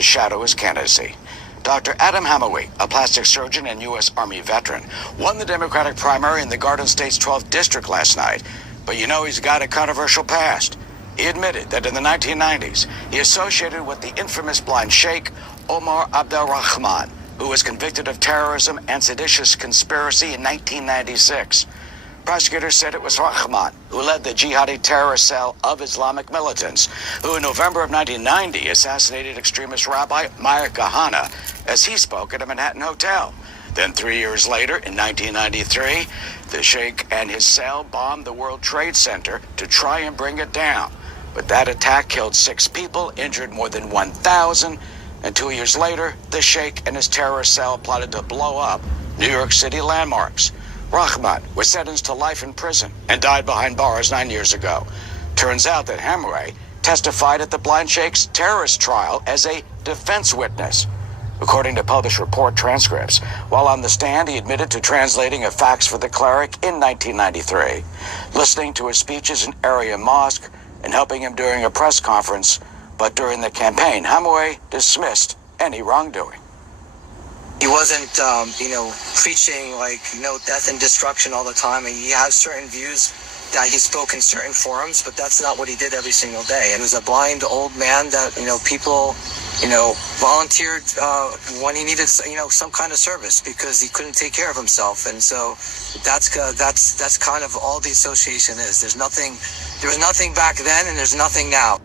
to shadow his candidacy. Dr. Adam Hamaway, a plastic surgeon and U.S. Army veteran, won the Democratic primary in the Garden State's 12th district last night. But you know he's got a controversial past. He admitted that in the 1990s, he associated with the infamous blind sheikh Omar Abdelrahman, who was convicted of terrorism and seditious conspiracy in 1996. Prosecutors said it was Rahman who led the jihadi terrorist cell of Islamic militants, who in November of 1990 assassinated extremist Rabbi Meir Kahane as he spoke at a Manhattan hotel. Then 3 years later, in 1993, the sheikh and his cell bombed the World Trade Center to try and bring it down. But that attack killed 6 people, injured more than 1,000, and 2 years later, the sheikh and his terrorist cell plotted to blow up New York City landmarks. Rahman was sentenced to life in prison and died behind bars 9 years ago. Turns out that Hamaway testified at the blind sheikh's terrorist trial as a defense witness. According to published report transcripts, while on the stand, he admitted to translating a fax for the cleric in 1993, listening to his speeches in area mosque, and helping him during a press conference. But during the campaign, Hamaway dismissed any wrongdoing. He wasn't, preaching death and destruction all the time. And he has certain views that he spoke in certain forums, but that's not what he did every single day. And he was a blind old man that, people, volunteered when he needed, some kind of service because he couldn't take care of himself. And so that's kind of all the association is. There was nothing back then and there's nothing now.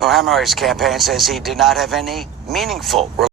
Well, Hamaway's campaign says he did not have any meaningful